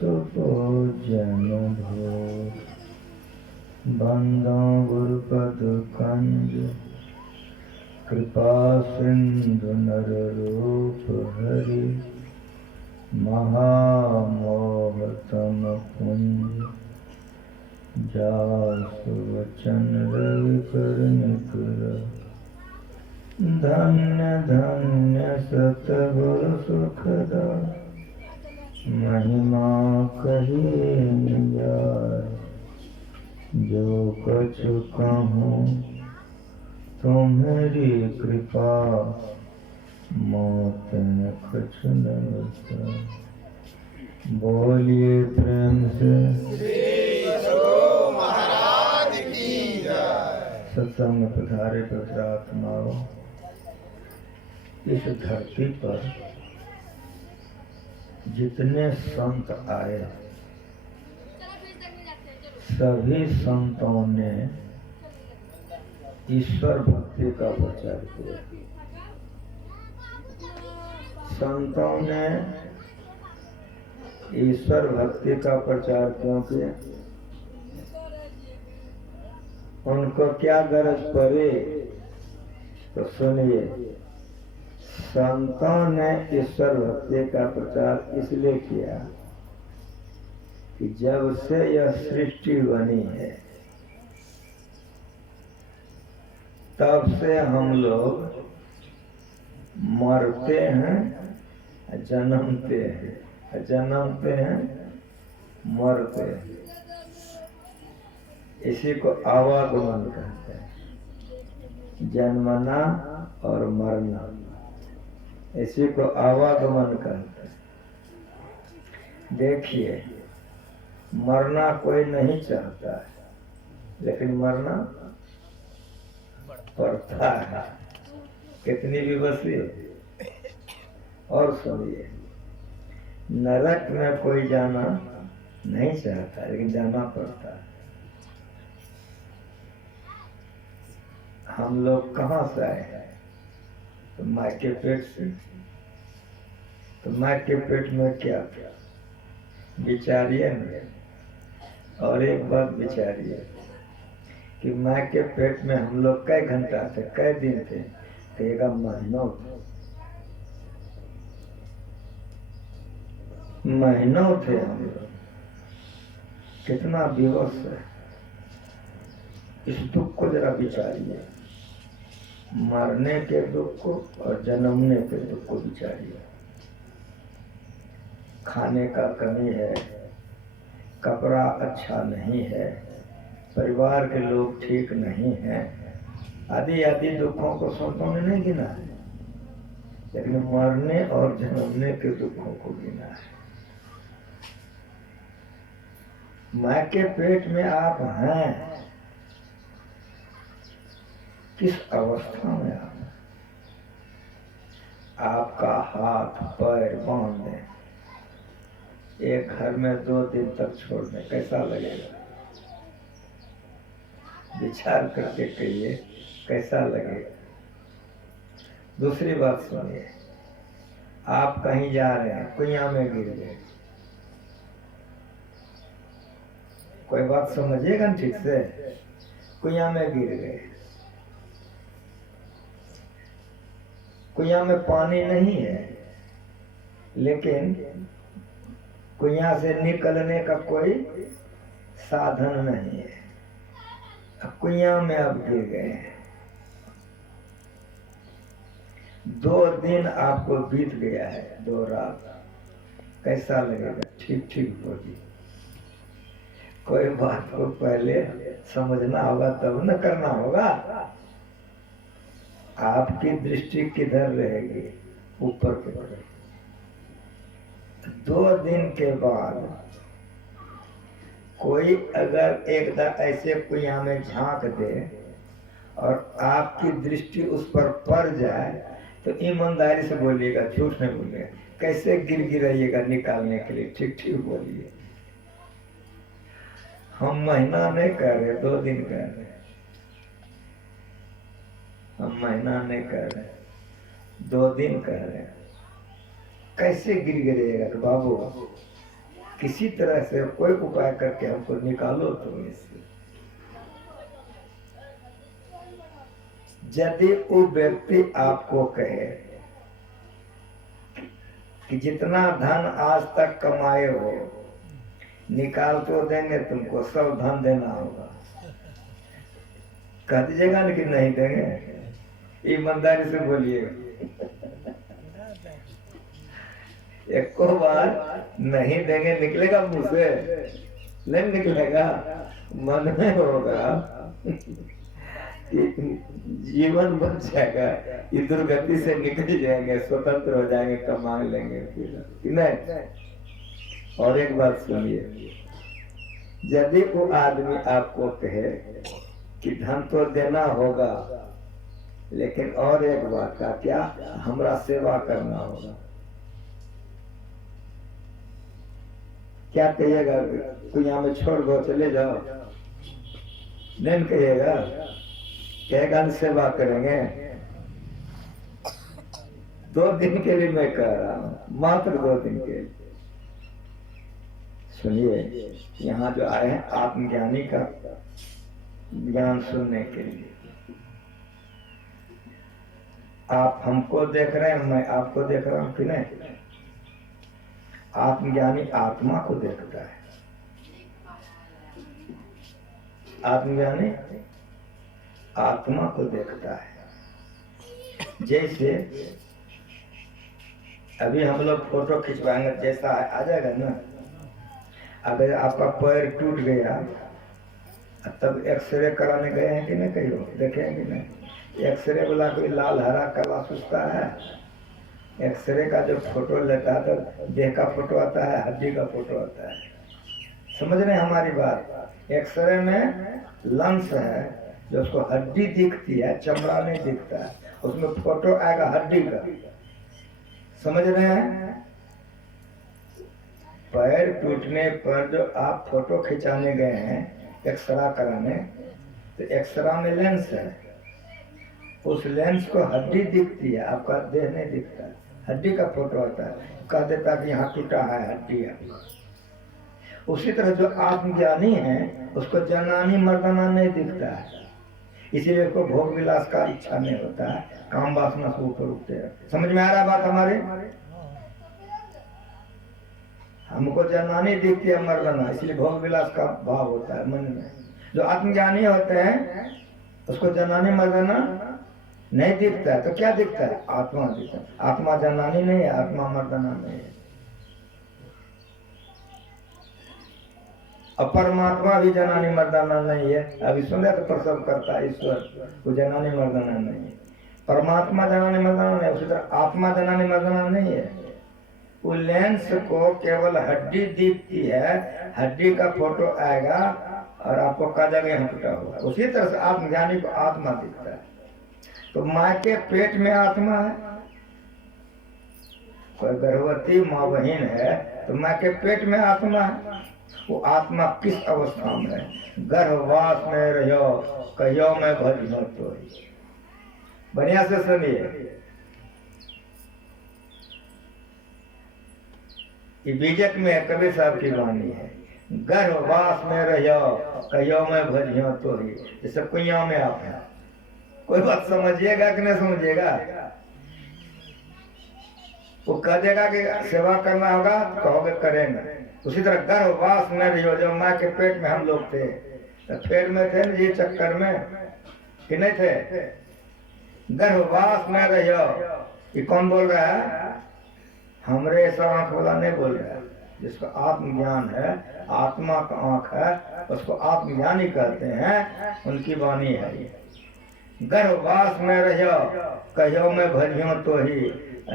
सुतो जन भो बंदो गुरुपद कंज कृपा सिंधु नर रूप हरि महामोहतम कुंज जासु वचन रवि कर निकर धन्य धन्य सतगुरु सुखदा महिमा कही न जाय जो कछु कहूँ तुम्हारी कृपा मौत न कछु न बता। बोलिए प्रेम से महाराज की जय। सत्संग में पधारे पवित्र आत्माओं, इस धरती पर जितने संत आए सभी संतों ने ईश्वर भक्ति का प्रचार किया। संतों ने ईश्वर भक्ति का प्रचार क्यों किया? उनको क्या गरज पड़ी? तो सुनिए, संतों ने ईश्वर भक्ति का प्रचार इसलिए किया कि जब से यह सृष्टि बनी है तब से हम लोग मरते हैं, जन्मते हैं, जन्मते हैं, मरते हैं। इसी को आवागमन कहते हैं, जन्मना और मरना, इसी को आवागमन कहते हैं। देखिए, मरना कोई नहीं चाहता है, लेकिन मरना पड़ता है। कितनी विवशी। और सुनिए, नरक में कोई जाना नहीं चाहता, लेकिन जाना पड़ता है। हम लोग कहाँ से आए हैं? तो माँ के पेट से। तो माँ के पेट में क्या था? विचारिए न। और एक बात विचारिए कि माँ के पेट में हम लोग कई घंटा थे, कई दिन थे? तेगा महीनों महीनों थे हम लोग। कितना विवश है। इस दुख को जरा विचारिए, मरने के दुख को और जन्मने के दुख को विचारिए। खाने का कमी है, कपड़ा अच्छा नहीं है, परिवार के लोग ठीक नहीं हैं, आदि आदि दुखों को संतों ने नहीं गिना है, लेकिन मरने और जन्मने के दुखों को गिना है। माँ के पेट में आप हैं, किस अवस्था में आप? आपका हाथ पैर बांध दें, एक घर में 2 दिन तक छोड़ दें, कैसा लगेगा? विचार करके कहिए कैसा लगेगा। दूसरी बात सुनिए, आप कहीं जा रहे हैं, कुइयां में गिर गए, कोई बात समझिएगा ठीक से। कुइयां में गिर गए, कुइयां में पानी नहीं है, लेकिन कुइयां से निकलने का कोई साधन नहीं है। कुइयां में अब गिर गए हैं, 2 दिन आपको बीत गया है, 2 रात, कैसा लगेगा? ठीक ठीक बोलिए। कोई बात को पहले समझना होगा तब न करना होगा। आपकी दृष्टि किधर रहेगी? ऊपर की तरफ। 2 दिन के बाद कोई अगर एकदम ऐसे कुइयां में झांक दे और आपकी दृष्टि उस पर पड़ जाए तो ईमानदारी से बोलिएगा, झूठ नहीं बोलिएगा। कैसे गिर गिराइएगा निकालने के लिए? ठीक ठीक बोलिए। हम महीना नहीं कह रहे, 2 दिन कह रहे, हम महीना नहीं कह रहे, 2 दिन कह रहे हैं। कैसे गिर गिरेगा? तो बाबू किसी तरह से कोई उपाय करके हमको निकालो तुम इससे। यदि वो व्यक्ति आपको कहे कि जितना धन आज तक कमाए हो निकाल तो देंगे तुमको, सब धन देना होगा, कह दीजिएगा लेकिन नहीं देंगे, ईमानदारी से बोलिए। एक को बार नहीं देंगे निकलेगा मुंह से? नहीं निकलेगा, मन में होगा जीवन बच जाएगा, ये दुर्गति से निकल जाएंगे, स्वतंत्र हो जाएंगे, कमा लेंगे फिर नहीं। और एक बात सुनिए, यदि वो आदमी आपको कहे कि धन तो देना होगा लेकिन और एक बात का क्या, हमरा सेवा करना होगा, क्या कहिएगा? कुइया में छोड़ दो चले जाओ, नहीं कहिएगा, कहेगा सेवा करेंगे। 2 दिन के लिए मैं कह रहा हूं, मात्र 2 दिन के लिए। सुनिए, यहाँ जो आए हैं आत्मज्ञानी का ज्ञान सुनने के लिए। आप हमको देख रहे हैं, मैं आपको देख रहा हूं कि नहीं? आत्मज्ञानी आत्मा को देखता है, आत्मज्ञानी आत्मा को देखता है। जैसे अभी हम लोग फोटो खिंचवाएंगे, जैसा आ जाएगा ना। अगर आपका पैर टूट गया तब एक्सरे कराने गए हैं कि नहीं? कहीं देखे हैं कि नहीं? एक्सरे वाला कोई लाल हरा काला सुस्ता है? एक्सरे का जो फोटो लेता है तो देह का फोटो आता है, हड्डी का फोटो आता है। समझ रहे हैं हमारी बात? एक्सरे में लंस है जो उसको हड्डी दिखती है, चमड़ा नहीं दिखता है, उसमें फोटो आएगा हड्डी का। समझ रहे हैं? पैर टूटने पर जो आप फोटो खिंचाने गए हैं एक्सरा कराने, तो एक्सरा में लेंस है, उस लेंस को हड्डी दिखती है, आपका देह नहीं दिखता है, हड्डी का फोटो आता है, कह देता कि यहाँ टूटा है, हड्डी है। उसी तरह जो आत्मज्ञानी है उसको जनानी मर्दाना नहीं दिखता है, इसीलिए उसको भोग विलास का इच्छा नहीं होता है, काम वासना से ऊपर उठते हैं। समझ में आ रहा बात हमारी? हमको जनानी दिखती है मर्दाना, इसलिए भोग विलास का भाव होता है मन में। जो आत्मज्ञानी होते हैं उसको जनानी मर्दाना नहीं दिखता है, तो क्या दिखता है? आत्मा दिखता है। आत्मा जनानी नहीं है, आत्मा मर्दाना नहीं है। और परमात्मा भी जनानी मर्दाना नहीं है। अभी सुने तो प्रसव करता है ईश्वर, वो जनानी मर्दाना नहीं है। परमात्मा जनानी मर्दाना नहीं, उसी तरह आत्मा जनानी मर्दाना नहीं है। वो लेंस को केवल हड्डी दिखती है, हड्डी का फोटो आएगा और आपको कहा जाएगा यहाँ टूटा हुआ। उसी तरह से आत्मज्ञानी को आत्मा दिखता है। तो माँ के पेट में आत्मा है, कोई गर्भवती माँ बहन है तो माँ के पेट में आत्मा है। वो आत्मा किस अवस्था में है? गर्भवास में रहो कहियो में भजियो तो। बढ़िया से सुनिए, ये बीजक में कबीर साहब की वाणी है, गर्भवास में रहो कहियो में भजियो तो ही। जैसे कुइया में आप हैं, कोई बात समझिएगा कि नहीं समझिएगा? वो कह देगा कि सेवा करना होगा, कहोगे करेंगे। उसी तरह गर्भवास में रहो, जब माँ के पेट में हम लोग थे तो पेट में थे ना, ये चक्कर में कि नहीं थे? गर्भवास में रहो, ये कौन बोल रहा है? हमरे ऐसा आंख वाला नहीं बोल रहा है। जिसको आत्मज्ञान है, आत्मा का आंख है, उसको आत्मज्ञानी कहते हैं, उनकी वाणी है ये। गर्भवास में रहो कहियो में भजियो तो ही,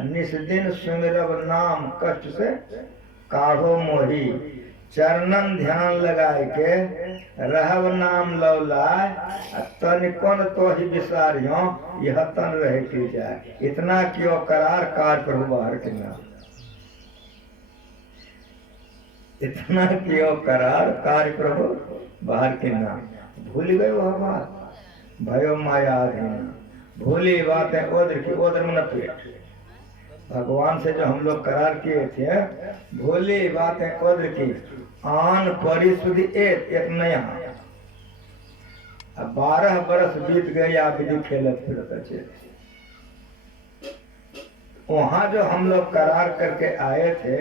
निस्दिन सुमिरब नाम कष्ट से काढ़ो मोही। चरणन ध्यान लगाए के रहब नाम लौलाय, तन कौन तो ही विसारियो यह तन रहे की जाए। इतना क्यों करार कार प्रभु बाहर के नाम, इतना क्यों करार कार्य प्रभु बाहर के नाम। भूल गए वह बात, भयो माया अधीन, भूली बातें ओद्र की, ओद्र मन पेट। भगवान से जो हम लोग करार किए थे, भोले बातें कद की आन परिशुद्धि एक नया। अब 12 बरस बीत गए, आप विधि खेलत फिरत अच्छे। वहां जो हम लोग करार करके आए थे,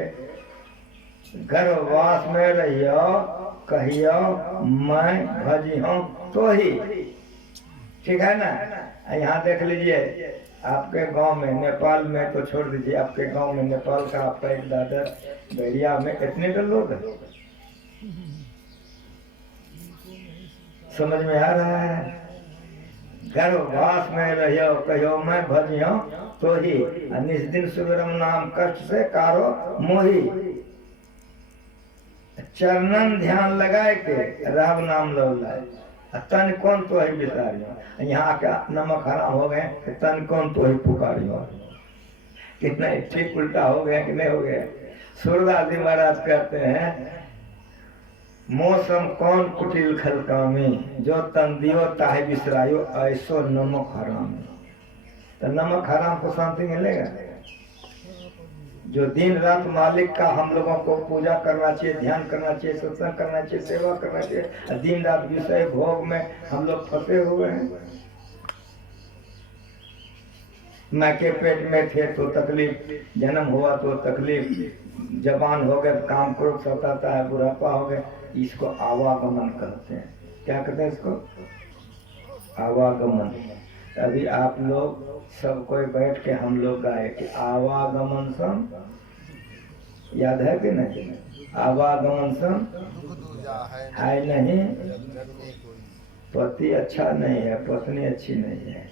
गर्भवास में रहियो, कहियो मैं भजियो तो ही, ठीक है ना। यहाँ देख लीजिए, आपके गांव में, नेपाल में तो छोड़ दीजिए, आपके गांव में, नेपाल का आपका एक दादा बैरिया में इतने तो लोग हैं, समझ में आ रहा है। गर्भवास में रहियो, कहियो मैं भजियो तो ही, निस्दिन सुगरम नाम कष्ट से कारो मोही। चरणन ध्यान लगाए के राम नाम लो लाए, तन कौन तो ही बिसारियो। यहाँ का नमक हराम हो गए, तन कौन तो ही पुकारियो। कितना ठीक उल्टा हो गया कि नहीं हो गया। सूरदास जी महाराज कहते हैं, मौसम कौन कुटिल खलकामी, जो तन दियो ताहे बिसरायो, ऐसो नमक हराम। तो नमक हराम को शांति मिलेगा। जो दिन रात मालिक का हम लोगों को पूजा करना चाहिए, ध्यान करना चाहिए, सत्संग करना चाहिए, सेवा करना चाहिए, दिन रात विषय भोग में हम लोग फंसे हुए हैं। माँ के पेट में थे तो तकलीफ, जन्म हुआ तो तकलीफ, जवान हो गए काम क्रोध सताता है, बुढ़ापा हो गए, इसको आवागमन कहते हैं। क्या कहते हैं इसको? आवागमन। अभी आप लोग सब कोई बैठ के हम लोग गाए कि आवागमन सम, याद है कि नहीं? आवागमन सम है नहीं, पति अच्छा नहीं है, पत्नी अच्छी नहीं है,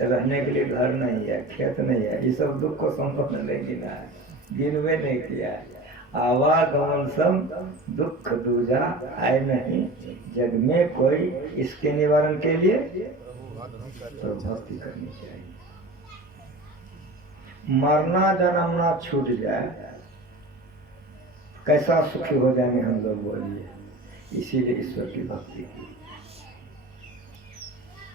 रहने के लिए घर नहीं है, खेत नहीं है, ये सब दुख को संपन्न नहीं गिना है, गिनवे नहीं किया है। आवागमन सम दुख दूजा है नहीं, जग में कोई, इसके निवारण के लिए तो भक्ति करनी चाहिए। मरना जन्मना छूट जाए, कैसा सुखी हो जाएंगे हम लोग, बोलिए। इसीलिए ईश्वर की भक्ति की।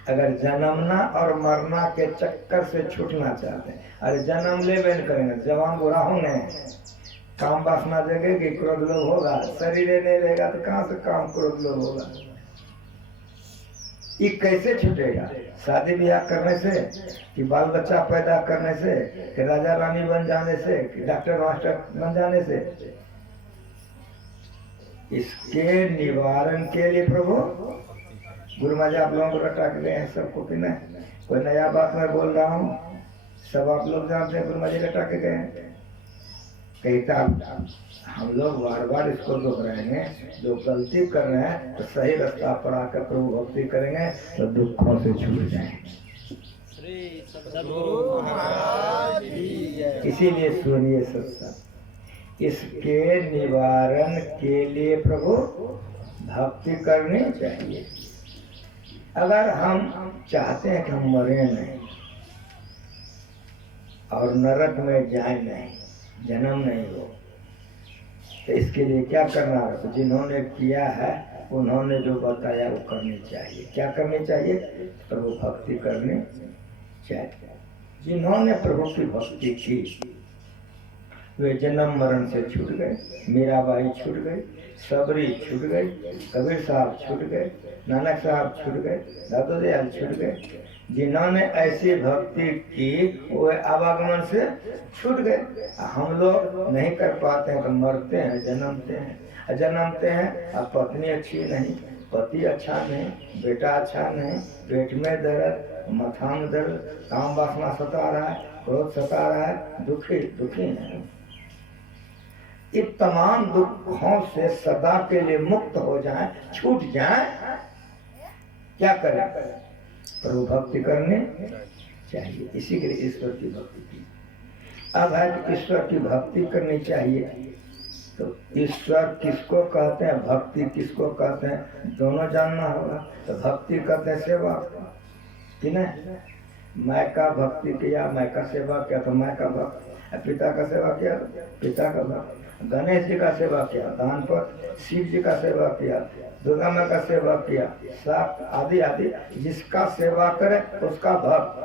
अगर जन्मना और मरना के चक्कर से छूटना चाहते हैं, अरे जन्म ले नहीं करेंगे, जवान बुरा होंगे, काम वासना जगेगी, क्रोध लोभ होगा, शरीर नहीं रहेगा तो कहाँ से काम क्रोध लोभ होगा। ये कैसे छूटेगा? शादी ब्याह करने से, कि बाल बच्चा पैदा करने से, कि राजा रानी बन जाने से, कि डॉक्टर मास्टर बन जाने से? इसके निवारण के लिए प्रभु गुरु महाराज आप लोगों को रटा के गए हैं सबको, कि नहीं? कोई नया बात मैं बोल रहा हूँ, सब आप लोग जानते हैं, गुरु महाराज रटा के गए हैं। कहता हम लोग बार बार इसको दोहराएंगे, जो गलती कर रहे हैं तो सही रास्ता पर आकर प्रभु भक्ति करेंगे तो दुखों से छूट जाएंगे। इसीलिए सुनिए सत्संग, इसके निवारण के लिए प्रभु भक्ति करनी चाहिए। अगर हम चाहते हैं कि हम मरे नहीं और नरक में जाए नहीं, जन्म नहीं हो, तो इसके लिए क्या करना है? तो जिन्होंने किया है उन्होंने जो बताया वो करनी चाहिए। क्या करनी चाहिए? प्रभु भक्ति करनी चाहिए। जिन्होंने प्रभु की भक्ति की वे जन्म मरण से छूट गए। मीराबाई छूट गई, सबरी छूट गई, कबीर साहब छूट गए, नानक साहब छूट गए, दादू दयाल छूट गए। जिन्होंने ऐसी भक्ति की वो आवागमन से छूट गए। हम लोग नहीं कर पाते हैं तो मरते हैं, जन्मते हैं और पत्नी अच्छी नहीं, पति अच्छा नहीं, बेटा अच्छा नहीं, पेट में दर्द, माथा में दर्द, काम वासना सता रहा है, क्रोध सता रहा है, दुखी है। इन तमाम दुखों से सदा के लिए मुक्त हो जाएं, छूट जाएं, क्या करें? प्रभु भक्ति करने चाहिए। इसी के लिए ईश्वर की भक्ति की। अब है कि ईश्वर की भक्ति करनी चाहिए, तो ईश्वर किसको कहते हैं, भक्ति किसको कहते हैं, दोनों जानना होगा। तो भक्ति कहते हैं सेवा, कि नहीं? मैं का भक्ति किया, मैं का सेवा किया तो मैं का भक्त, पिता का सेवा किया पिता का भक्त, गणेश जी का सेवा किया, दान पर शिव जी का सेवा किया, दुर्गा माँ का सेवा किया, सात आदि आदि, जिसका सेवा करे उसका भक्त।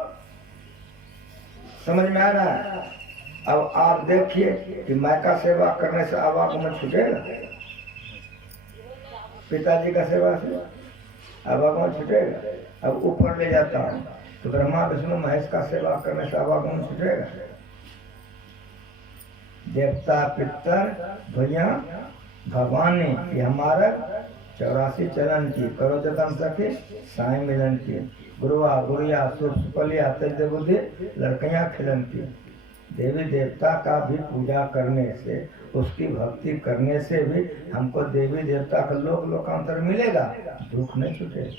समझ में आ रहा है? अब आप देखिए कि माँ का सेवा करने से आवागमन छूटेगा, पिताजी का सेवा से आवागमन छूटेगा। अब ऊपर ले जाता हूँ तो ब्रह्मा विष्णु महेश का सेवा करने से आवागमन छूटेगा। देवता पितर भैया भगवान ने ये हमारा 84 चरण की करो जतन सके साई मिलन की, गुरुआ गुड़िया सुपलिया तेज बुद्धि लड़कियां खिलन की। देवी देवता का भी पूजा करने से, उसकी भक्ति करने से भी हमको देवी देवता का लोकांतर मिलेगा, दुख नहीं छूटेगा।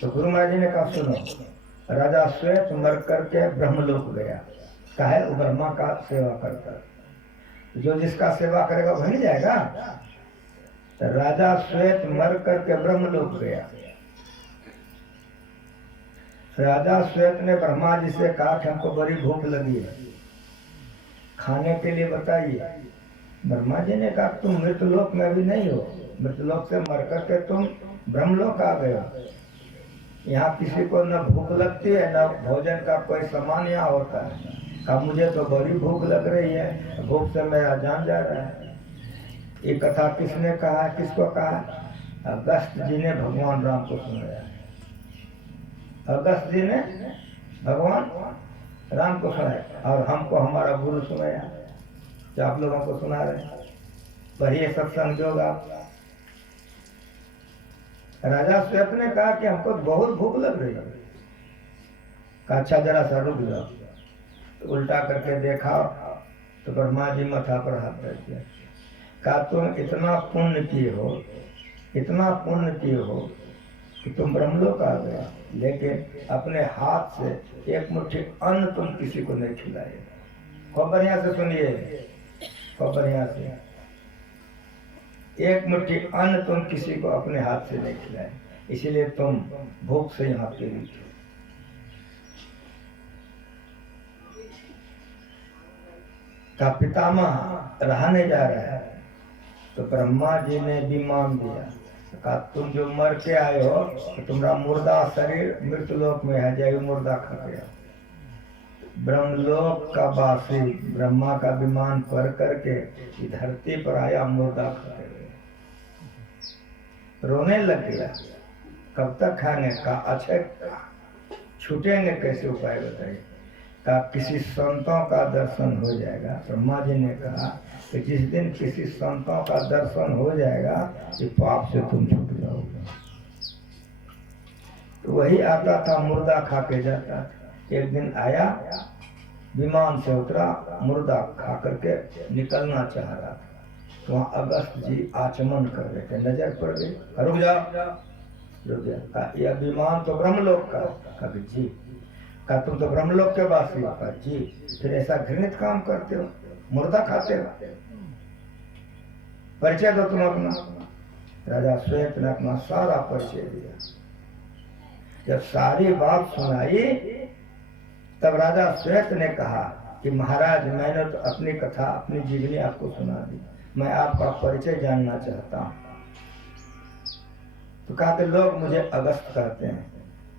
तो गुरु महाराज जी ने कहा सुनो, राजा श्वेत मर करके ब्रह्मलोक गया, काहे वो ब्रह्मा का सेवा करता, जो जिसका सेवा करेगा वही जाएगा। तो राजा श्वेत मर करके ब्रह्मलोक गया। राजा श्वेत ने ब्रह्मा जी से कहा कि हमको बड़ी भूख लगी है, खाने के लिए बताइए। ब्रह्मा जी ने कहा तुम मृतलोक में भी नहीं हो, मृतलोक से मर करके तुम ब्रह्मलोक आ गए हो। यहाँ किसी को न भूख लगती है न भोजन का कोई सामान यहाँ होता है। कहा मुझे तो बड़ी भूख लग रही है, भूख से मेरा जान जा रहा है। ये कथा किसने कहा, किसको कहा? अगस्त जी ने भगवान राम को सुनाया। अगस्त जी ने भगवान राम को सुनाया और हमको हमारा गुरु सुनाया, जो आप लोगों को सुना रहे हैं। पढ़िए सत्संग योग आप। राजा श्वेत ने कहा कि हमको बहुत भूख लग रही है। कहा अच्छा जरा सा रुक जाओ। तो उल्टा करके देखा तो ब्रह्मा जी माथा पर हाथ रख दिया। कहा तुम इतना पुण्य किए हो, इतना पुण्य किए हो कि तुम ब्रह्मलोक आ गया, लेकिन अपने हाथ से एक मुट्ठी अन्न तुम किसी को नहीं खिलाए। खूब बढ़िया से सुनिए, खूब बढ़िया से। एक मुट्ठी अन्न तुम किसी को अपने हाथ से नहीं खिलाए, इसीलिए तुम भूख से यहाँ पीड़ित हो। का पितामह रहा नहीं जा रहा है तो ब्रह्मा जी ने विमान दिया। कहा तुम जो मर के आए हो तो तुम्हारा मुर्दा शरीर मृतलोक में है, जय मुर्दा खा गया। ब्रह्मलोक का वासी ब्रह्मा का विमान पर करके धरती पर आया, मुर्दा खा गया, रोने लग गया। कब तक खाने का? अच्छा छूटेंगे कैसे, उपाय बताइए। का किसी संतों का दर्शन हो जाएगा। ब्रह्मा जी ने कहा कि जिस दिन किसी संतों का दर्शन हो जाएगा कि पाप से तुम छूट जाओगे। तो वही आता था, मुर्दा खा के जाता था। एक दिन आया, विमान से उतरा, मुर्दा खा करके निकलना चाह रहा था। तो वहाँ अगस्त जी आचमन कर रहे थे, नजर पड़ गई। रुक जाओ, रुक जाओ। यह विमान तो ब्रह्मलोक का। कभी जी। का तुम तो ब्रह्मलोक के वासी हो? का जी। फिर ऐसा घृणित काम करते हो, मुर्दा खाते हो? परिचय दो तुम अपना। राजा श्वेत ने अपना सारा परिचय दिया। जब सारी बात सुनाई तब राजा श्वेत ने कहा कि महाराज मैंने तो अपनी कथा, अपनी जीवनी आपको सुना दी, मैं आपका परिचय जानना चाहता हूँ। तो कहा कि लोग मुझे अगस्त कहते हैं।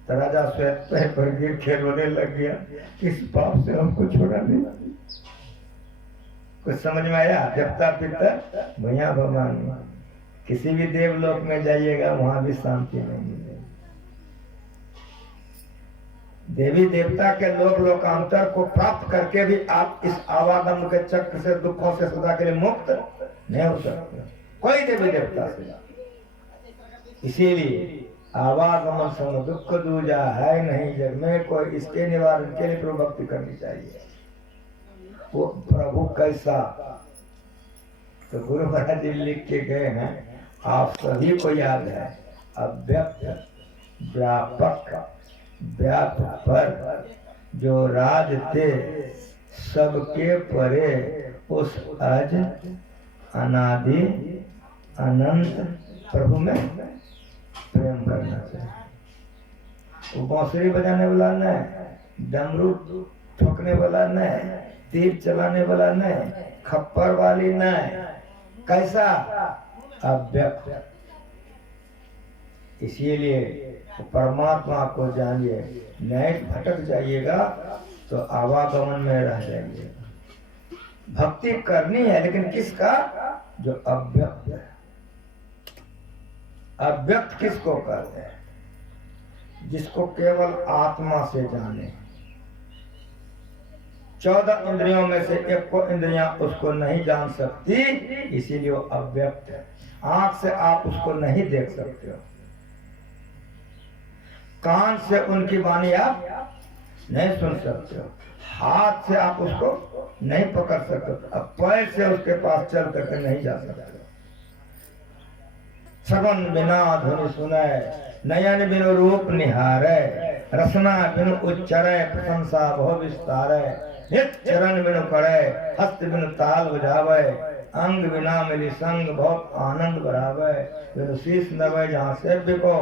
तो राजा श्वेत पैर पर गिर के रोने लग गया, इस पाप से हमको छोड़ा नहीं। कुछ समझ में आया? देवता पितर भैया भगवान, किसी भी देवलोक में जाइएगा वहां भी शांति नहीं मिलेगी। देवी देवता के लोकांतर को प्राप्त करके भी आप इस आवागम के चक्र से, दुखों से सदा के लिए मुक्त नहीं हो सकते कोई देवी देवता से। इसीलिए आवागमन सम दुख दूजा है नहीं जग में कोई, इसके निवारण के लिए प्रभु भक्ति करनी चाहिए। वो प्रभु कैसा, तो गुरु महाराज जी लिख के गए हैं, आप सभी को याद है। अव्यक्त व्यापक व्याप पर जो राज थे सबके परे, उस अज अनादि अनंत प्रभु में प्रेम करना चाहिए। वो बांसुरी बजाने वाला नहीं, डमरू ठोकने वाला नहीं, तीर चलाने वाला नहीं, खप्पर वाली नहीं। कैसा? अव्यक्त। इसीलिए परमात्मा को जानिए, नहीं भटक जाइएगा तो आवागमन में रह जाइएगा। भक्ति करनी है लेकिन किसका? जो अव्यक्त है। अव्यक्त किसको कहते हैं? जिसको केवल आत्मा से जाने। 14 इंद्रियों में से एक को इंद्रियां उसको नहीं जान सकती, इसीलिए वो अव्यक्त है। आंख से आप उसको नहीं देख सकते हो, कान से उनकी वाणी आप नहीं सुन सकते हो, हाथ से आप उसको नहीं पकड़ सकते हो, अब पैर से उसके पास चल करके नहीं जा सकते। श्रवण बिना ध्वनि सुने, नयन बिनु रूप निहारे, रसना बिनु उच्चरे, प्रशंसा बहु विस्तारे, नित चरण बिनु करे, हस्त बिनु ताल बजावे, अंग बिना मिली संग बहुत आनंद बढ़ावे, बिनु शीश नवे जहाँ सेव्य को,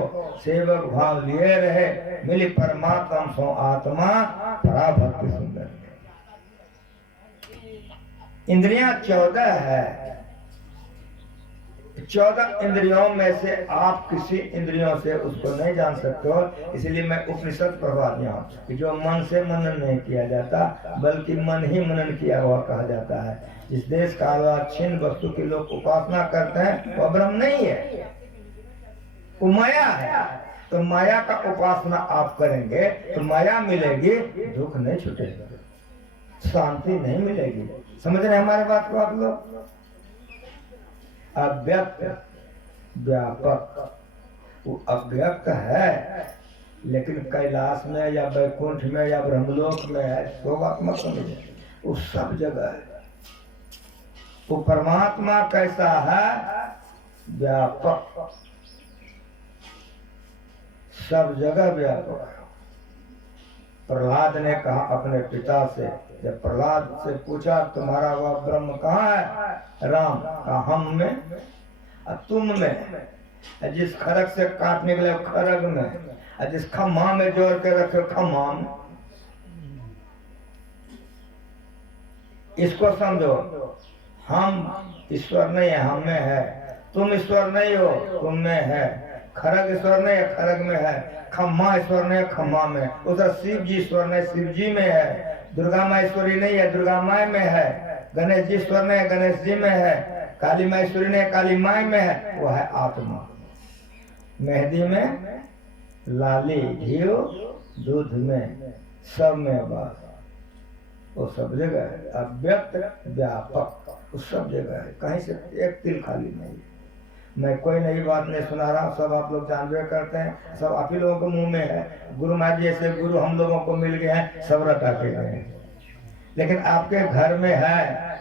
सेवक भाव लिए रहे, मिली परमात्मा सो आत्मा, पराभक्ति सुंदर। इंद्रियां 14 है। 14 इंद्रियों में से आप किसी इंद्रियों से उसको नहीं जान सकते हो। इसलिए मैं उपनिषद पढ़वा दिया हूँ कि जो मन से मनन नहीं किया जाता बल्कि मन ही मनन किया हुआ कहा जाता है। जिस देश काल छिन्न वस्तु की लोग उपासना करते हैं वह ब्रह्म नहीं है, वो माया है। तो माया का उपासना आप करेंगे तो माया मिलेगी, दुख नहीं छूटेगा, शांति नहीं मिलेगी। समझ रहे हमारे बात को आप लोग? अव्यक्त व्यापक, वो अव्यक्त है लेकिन कैलाश में या वैकुंठ में या ब्रह्मलोक में है, शोभात्मक समझे, वो सब जगह है। वो परमात्मा कैसा है? व्यापक, सब जगह व्यापक है। प्रहलाद ने कहा अपने पिता से, जब प्रहलाद से पूछा तुम्हारा वह ब्रह्म कहाँ है? राम कहा हम में, तुम में, जिस खरग से काट निकले खरग में, जिस खम्मा में जोड़ के रखे खम्मा में। इसको समझो, हम ईश्वर नहीं है, हम में है। तुम ईश्वर नहीं हो, तुम में है। खरग ईश्वर नहीं है, खरग में है। खम्मा ईश्वर नहीं है, खम्मा में। उधर शिव जी ईश्वर नहीं, शिव जी में है। दुर्गा माँ ईश्वरी नहीं है, दुर्गा माँ में है। गणेश जी ईश्वर नहीं है, गणेश जी में है। काली माँ ईश्वरी नहीं है, काली माँ में है। वो है आत्मा। मेहंदी में लाली, घी दूध में, सब में बात, वो सब जगह है। अव्यक्त व्यापक, वो सब जगह है, कहीं से एक तिल खाली नहीं है। मैं कोई नई बात नहीं सुना रहा हूँ, सब आप लोग जानबे करते हैं, सब आप ही लोगों के मुंह में है। गुरु महाराज जी ऐसे गुरु हम लोगों को मिल गए हैं, सब रटा के गए हैं। लेकिन आपके घर में है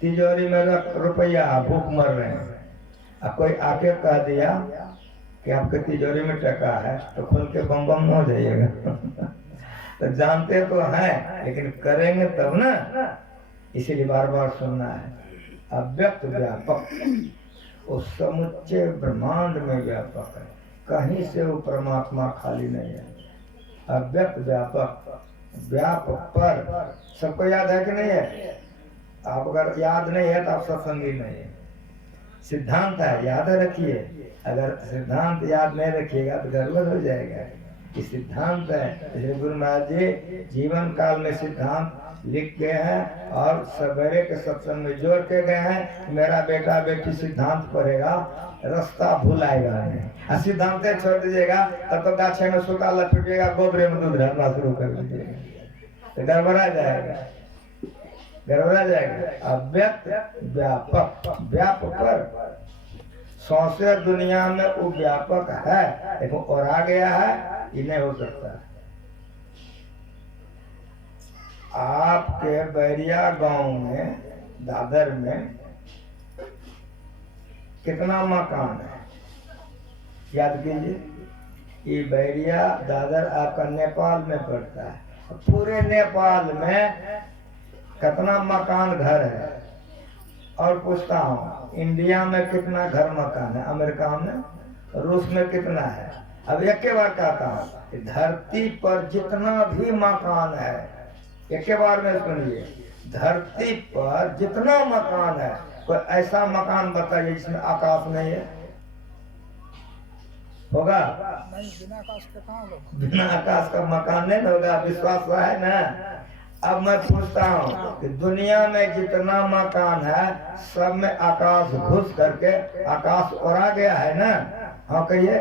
तिजोरी में रुपया, भूख मर रहे हैं, अब कोई आके कह दिया कि आपके तिजोरी में टका है तो खोल के बम बम हो जाइएगा। तो जानते तो हैं लेकिन करेंगे तब ना, इसीलिए बार बार सुनना है। अव्यक्त व्यापक, वो समुच्चय ब्रह्मांड में व्यापक है, कहीं से वो परमात्मा खाली नहीं है। अव्यक्त व्यापक, व्यापक पर। सबको याद है कि नहीं है? आप अगर याद नहीं है तो आप सत्संगी नहीं है। सिद्धांत है, याद रखिए। अगर सिद्धांत याद नहीं रखिएगा तो गड़बड़ हो जाएगा। ये सिद्धांत है, इसलिए गुरु महाराज जी जीवन काल में सिद्धांत लिख गए हैं और सवेरे के सत्संग में जोड़ के गए हैं। मेरा बेटा बेटी सिद्धांत पढ़ेगा, रास्ता भूलाएगा नहीं। सिद्धांत छोड़ दीजिएगा तब तो गाछे में सूखा लपेटिएगा, गोबरे में दूध रहना शुरू कर दीजिएगा तो गड़बड़ा जाएगा, गड़बड़ा जाएगा। अव्यक्त व्यापक, व्यापक पर सौंसे दुनिया में वो व्यापक है, लेकिन और आ गया है, ये नहीं हो सकता। आपके बैरिया गांव में, दादर में कितना मकान है? याद कीजिए। ये बैरिया दादर आपका नेपाल में पड़ता है। पूरे नेपाल में कितना मकान घर है? और पूछता हूँ इंडिया में कितना घर मकान है? अमेरिका में, रूस में कितना है? अब एक के बार कहता हूँ, धरती पर जितना भी मकान है, एक के बार में सुनिए, धरती पर जितना मकान है, कोई ऐसा मकान बताइए जिसमें आकाश नहीं है? होगा? नहीं, बिना आकाश के कहाँ होगा? बिना आकाश का मकान नहीं ना होगा। विश्वास हुआ है ना? अब मैं पूछता हूँ कि दुनिया में जितना मकान है सब में आकाश घुस करके आकाश उड़ा गया है ना? हाँ कहिए,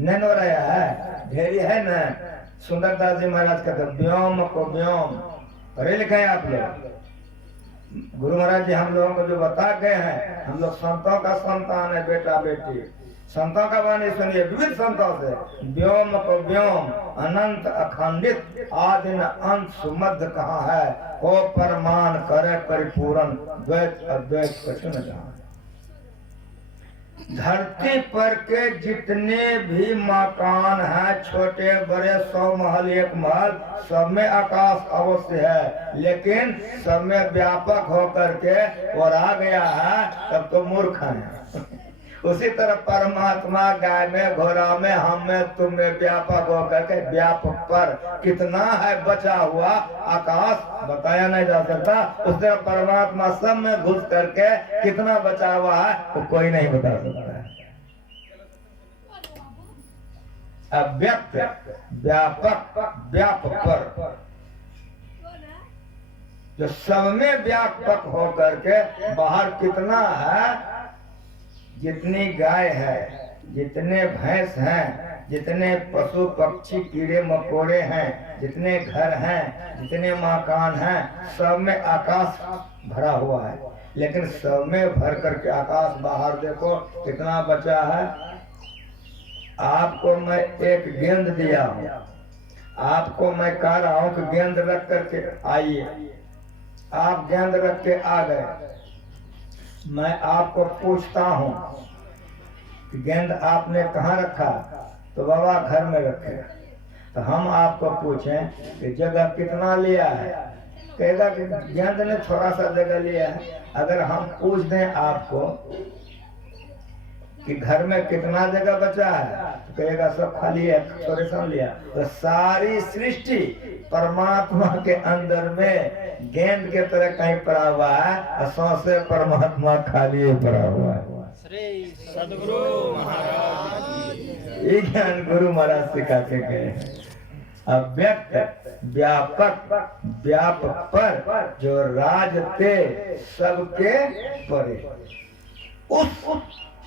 नहीं हो रहा है? ढेरी है ना? सुंदरदास जी महाराज कहते व्योम को व्योम पढ़े लिखे हैं आप लोग। गुरु महाराज जी हम लोगों को जो बता गए हैं, हम लोग संतों का संतान है, बेटा बेटी संतों का वाणी सुनिए विविध संतों से। व्योम को व्योम अनंत अखंडित आदि न अंत सुमध्य कहाँ है, को परमान करे परिपूर्ण द्वैत अद्वैत कछु न जाने। धरती पर के जितने भी मकान हैं, छोटे बड़े 100 महल 1 महल, सब में आकाश अवश्य है, लेकिन सब में व्यापक होकर के और आ गया है, तब तो मूर्ख हैं। उसी तरह परमात्मा गाय में घोड़ा में हम में तुम में व्यापक होकर के व्यापक पर कितना है बचा हुआ आकाश बताया नहीं जा सकता। उस तरह परमात्मा सब में घुस करके कितना बचा हुआ है तो कोई नहीं बता सकता है। अव्यक्त व्यापक व्यापक पर जो सब में व्यापक होकर के बाहर कितना है, जितनी गाय है, जितने भैंस हैं, जितने पशु पक्षी कीड़े मकोड़े हैं, जितने घर हैं, जितने मकान हैं, सब में आकाश भरा हुआ है, लेकिन सब में भर करके आकाश बाहर देखो कितना बचा है। आपको मैं एक गेंद दिया हूँ, आपको मैं कह रहा हूँ कि गेंद रख करके आइए, आप गेंद रख के आ गए। मैं आपको पूछता हूँ कि गेंद आपने कहाँ रखा, तो बाबा घर में रखे। तो हम आपको पूछें कि जगह कितना लिया है, कहेगा कि गेंद ने थोड़ा सा जगह लिया है। अगर हम पूछ दें आपको कि घर में कितना जगह बचा है, तो कहेगा सब खाली है, थोड़े सा लिया। तो सारी सृष्टि परमात्मा के अंदर में गेंद के तरह कहीं पड़ा हुआ है, और सौंसे परमात्मा खाली पड़ा हुआ है। श्री सदगुरु महाराज ये ज्ञान गुरु महाराज सिखाते गए हैं। अव्यक्त व्यापक व्यापक पर जो राजते सबके परे, उस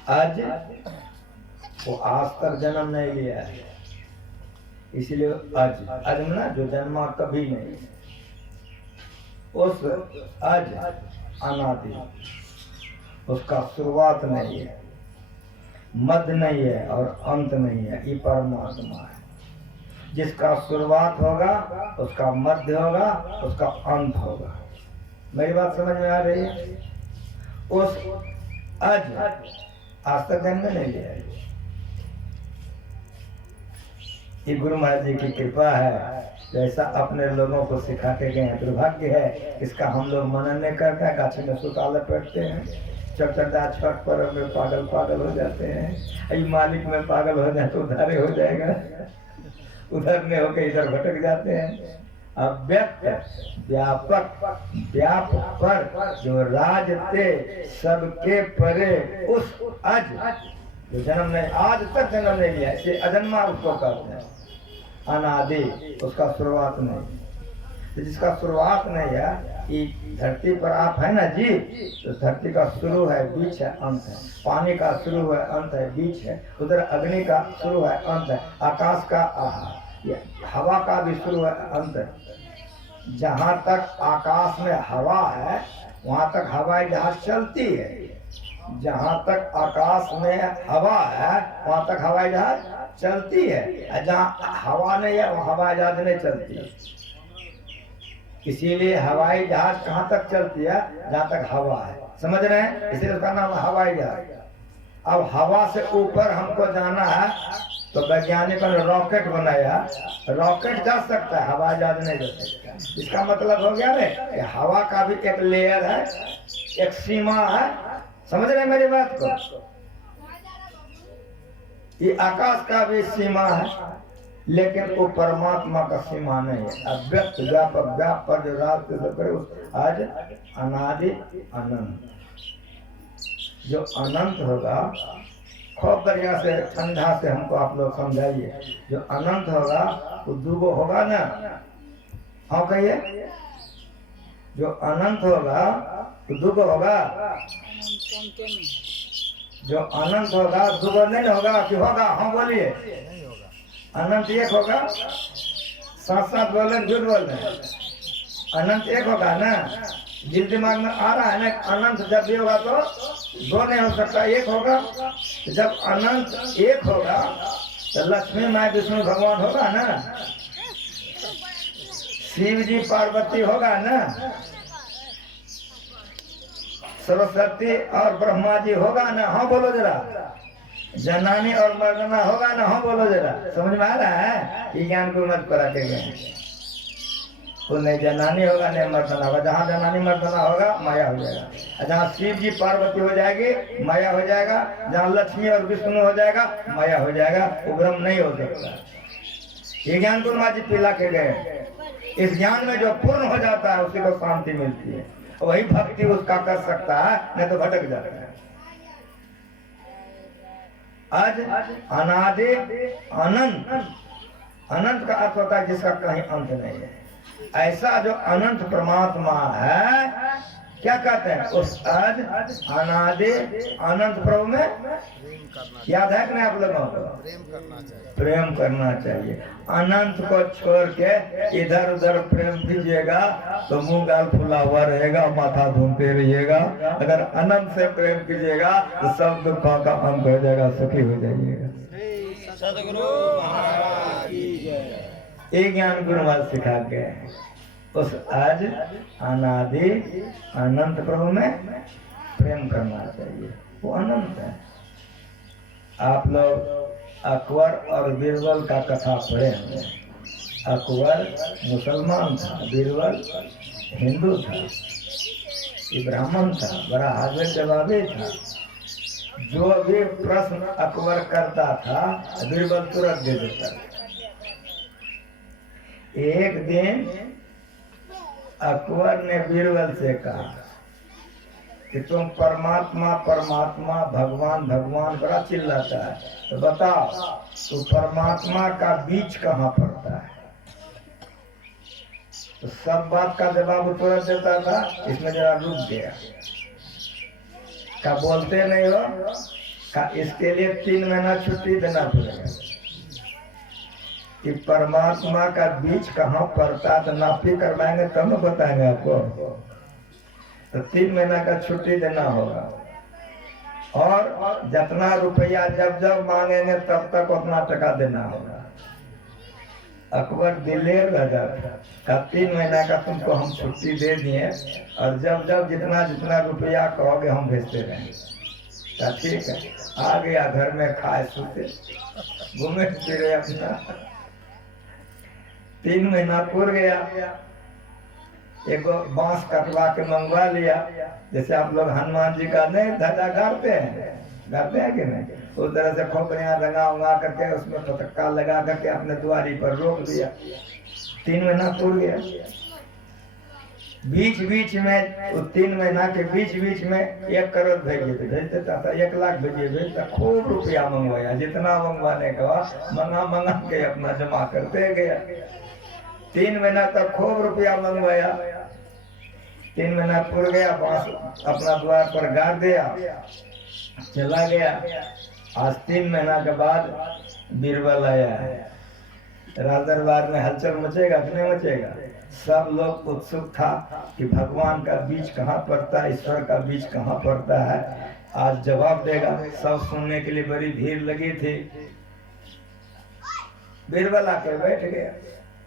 आज वो आज तक जन्म नहीं लिया है, इसलिए आज ना जो जन्मा कभी नहीं, उस आज अनादि, उसका शुरुआत नहीं है, मध्य नहीं है और अंत नहीं है। ये परमात्मा है, जिसका शुरुआत होगा उसका मध्य होगा, उसका अंत होगा। मेरी बात समझ में आ रही है? उस आज तक जन्म नहीं लिया है। ये गुरु महाराज जी की कृपा है, जैसा अपने लोगों को सिखाते गए हैं। दुर्भाग्य है इसका हम लोग मनन नहीं करते हैं, गाछी में सुता लपेटते हैं, चकचटा छठ पर्व में पागल हो जाते हैं। ये मालिक में पागल हो जाए तो उधारे हो जाएगा, उधर में होकर इधर भटक जाते हैं। अव्यक्त व्यापक व्यापक पर जो राजते सबके परे, उस आज जो जन्म नहीं, आज तक जन्म नहीं लिया, इसे अजन्मा उसको कहते हैं। अनादि, उसका शुरुआत नहीं। तो जिसका शुरुआत नहीं है, ये धरती पर आप है ना जी, तो धरती का शुरू है, बीच है, अंत है। पानी का शुरू है, अंत है, बीच है। उधर अग्नि का शुरू है, अंत है। आकाश का हवा का भी शुरू है, अंत है। जहाँ तक आकाश में हवा है वहाँ तक हवाई जहाज चलती है, जहाँ तक आकाश में हवा है वहाँ तक हवाई जहाज चलती है। जहाँ हवा नहीं है वहाँ हवाई जहाज नहीं चलती। इसीलिए हवाई जहाज कहाँ तक चलती है, जहाँ तक हवा है, समझ रहे हैं? इसीलिए उसका नाम है हवाई जहाज। अब हवा से ऊपर हमको जाना है तो वैज्ञानिकों ने रॉकेट बनाया। रॉकेट जा सकता है, हवाई जहाज नहीं जा सकता। इसका मतलब हो गया ना कि हवा का भी एक लेयर है, एक सीमा है। समझ रहे हैं मेरी बात को? ये आकाश का भी सीमा है, लेकिन वो परमात्मा का सीमा नहीं है। अव्यक्त व्यापक व्याप पर जो रात करे उस आज अनादि अनंत, जो अनंत होगा खूब बढ़िया से ठंडा से हमको आप लोग समझाइए। जो अनंत होगा वो दुगो होगा ना? हाँ कहिए। जो अनंत होगा तो दुगो होगा? जो अनंत होगा दुगो नहीं होगा कि होगा? हाँ बोलिए। अनंत एक होगा? साथ साथ बोले झूठ बोल रहे हैं। अनंत एक होगा ना? दिल दिमाग में आ रहा है ना? अनंत जब भी होगा तो दो नहीं हो सकता, एक होगा। जब अनंत एक होगा तो लक्ष्मी माँ विष्णु भगवान होगा ना? शिव जी पार्वती होगा ना? सरस्वती और ब्रह्मा जी होगा ना? हाँ बोलो जरा। जनानी और मर्दना होगा ना? हाँ बोलो जरा। समझ में आ रहा है? ये ज्ञान को मत करा के गए। वो नहीं जनानी होगा नहीं मर्दना होगा। जहाँ जनानी मर्दना होगा माया हो जाएगा। जहाँ शिव जी पार्वती हो जाएगी माया हो जाएगा। जहाँ लक्ष्मी और विष्णु हो जाएगा माया हो जाएगा। उग्रम नहीं हो सकता। ये ज्ञान को माँ जी पिला के गए। इस ज्ञान में जो पूर्ण हो जाता है उसी को शांति मिलती है। वही भक्ति उसका कर सकता है, नहीं तो भटक जाता है। आज अनादि अनंत, अनंत का अर्थ होता है जिसका कहीं अंत नहीं है। ऐसा जो अनंत परमात्मा है, क्या कहते हैं उस आज अनादि अनंत प्रभु में याद है कि नहीं आप लोगों को? प्रेम करना चाहिए। अनंत को छोड़ के इधर उधर प्रेम कीजिएगा तो मुंह गाल फुला हुआ रहेगा, माथा घूमते रहिएगा। अगर अनंत से प्रेम कीजिएगा तो सब दुखों का अंत हो जाएगा, सुखी हो जाइएगा। सदगुरु महाराज की जय। ये ज्ञान गुरु महाराज सिखा के उस आज अनादि अनंत प्रभु में प्रेम करना चाहिए। वो अनंत है। आप लोग अकबर और बीरबल का कथा पढ़े होंगे। अकबर मुसलमान था, बीरबल हिंदू था, ये ब्राह्मण था, बड़ा हाजिर जवाबी था। जो भी प्रश्न अकबर करता था बीरबल तुरंत दे देता था। एक दिन अकबर ने बीरबल से कहा कि तुम परमात्मा परमात्मा भगवान भगवान बड़ा चिल्लाता है, तो बताओ तो परमात्मा का बीच कहाँ पड़ता है? तो सब बात का जवाब तुरंत देता था। इसमें जरा रुक गया। क्या बोलते नहीं हो? का इसके लिए 3 महीना छुट्टी देना पड़ेगा कि परमात्मा का बीच कहाँ पड़ता, तो नापी करवाएंगे तब न बताएंगे आपको। तो 3 महीना का छुट्टी देना होगा और जितना रुपया जब जब मांगेंगे तब तक उतना टका देना होगा। अकबर दिलेर राजा का 3 महीना का तुमको हम छुट्टी दे दिए और जब जब जितना जितना रुपया कहोगे हम भेजते रहेंगे। ठीक है। आ गया घर में, खाए सूते घूमे फिरे अपना। 3 महीना पूर गया। एक बांस कटवा के मंगवा लिया। जैसे आप लोग हनुमान जी का नहीं ध्वजा गाड़ते हैं कि नहीं? उस तरह से खोपड़ियाँ रंगा उंगा करके उसमें पटक्का लगा करके अपने द्वारी पर रोक दिया। 3 महीना पूर गया। बीच बीच में 3 महीना के बीच बीच में 1 करोड़ भेजते था, 1 लाख भेजता। खूब रुपया मंगवाया, जितना मंगवाने का मंगा के अपना जमा करते गया। 3 महीना तक खूब रुपया मंगवाया। 3 महीना पूर गया, बांस अपना द्वार पर गाड़ दिया, चला गया। आज 3 महीना के बाद बीरबल आया है। राज दरबार में हलचल मचेगा कि नहीं मचेगा? सब लोग उत्सुक था कि भगवान का बीच कहाँ पड़ता है, ईश्वर का बीच कहाँ पड़ता है। आज जवाब देगा। सब सुनने के लिए बड़ी भीड़ लगी थी। बीरबल आके बैठ गया।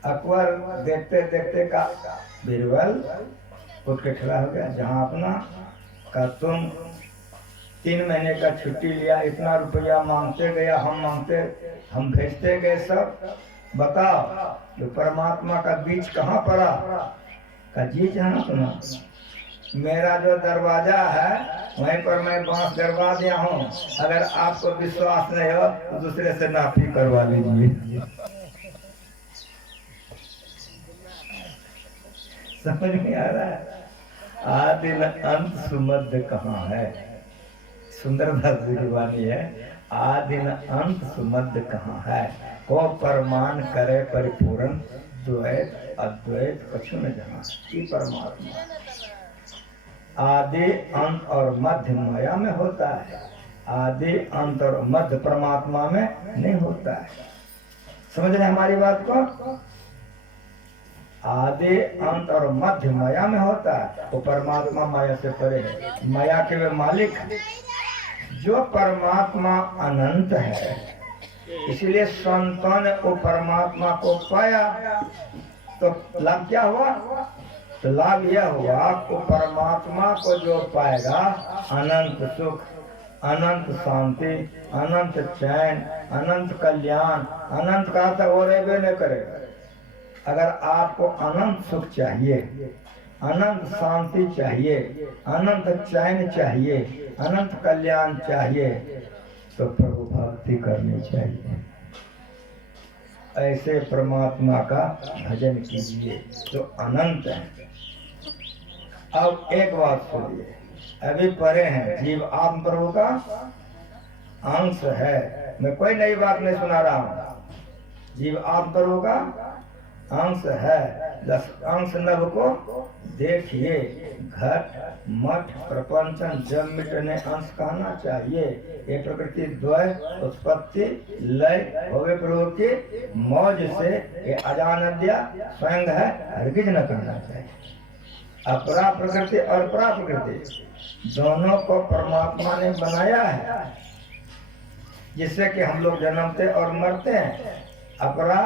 अकबर देखते देखते का बीरबल उठ के खड़ा हो गया। जहाँ अपना का तुम 3 महीने का छुट्टी लिया, इतना रुपया मांगते गया, हम भेजते गए सब। बताओ जो परमात्मा का बीच कहाँ पड़ा? का जी जाना सुना, मेरा जो दरवाजा है वहीं पर मैं बांस गड़वा दिया हूँ। अगर आपको विश्वास नहीं हो तो दूसरे से नापी करवा लीजिए। समझ में आ रहा है? आदि न अंत सुमध्य कहाँ है? सुंदरदास जी की वाणी है। आदि न अंत सुमध्य कहाँ है, को परमान करे परिपूर्ण, द्वैत अद्वैत कछु न जाना। ये परमात्मा आदि अंत और मध्य माया में होता है, आदि अंत और मध्य परमात्मा में नहीं होता है। समझ रहे हमारी बात को? आदि अंत और मध्य माया में होता है, वो परमात्मा माया से परे है, माया के वे मालिक है। जो परमात्मा अनंत है, इसलिए संतों ने वो परमात्मा को पाया, तो लाभ क्या हुआ? तो लाभ यह हुआ कि परमात्मा को जो पाएगा, अनंत सुख, अनंत शांति, अनंत चैन, अनंत कल्याण। अनंत का तो वो रहबे न करेगा। अगर आपको अनंत सुख चाहिए, अनंत शांति चाहिए, अनंत चैन चाहिए, अनंत कल्याण चाहिए, तो प्रभु भक्ति करनी चाहिए। ऐसे परमात्मा का भजन कीजिए जो अनंत है। अब एक बात सुनिए, अभी पढ़े हैं जीव आत्म प्रभु का अंश है। मैं कोई नई बात नहीं सुना रहा हूँ। जीव आत्म प्रभु का अंश है। 10 अंश नभ को देखिए, घट मठ प्रपंचन जब मिटने अंश कहना चाहिए। ये प्रकृति द्वय उत्पत्ति लय होवे प्रभु की मौज से, ये अजानद्या स्वयं है, हरगिज न करना चाहिए। अपरा प्रकृति और परा प्रकृति दोनों को परमात्मा ने बनाया है, जिससे कि हम लोग जन्मते और मरते हैं। अपरा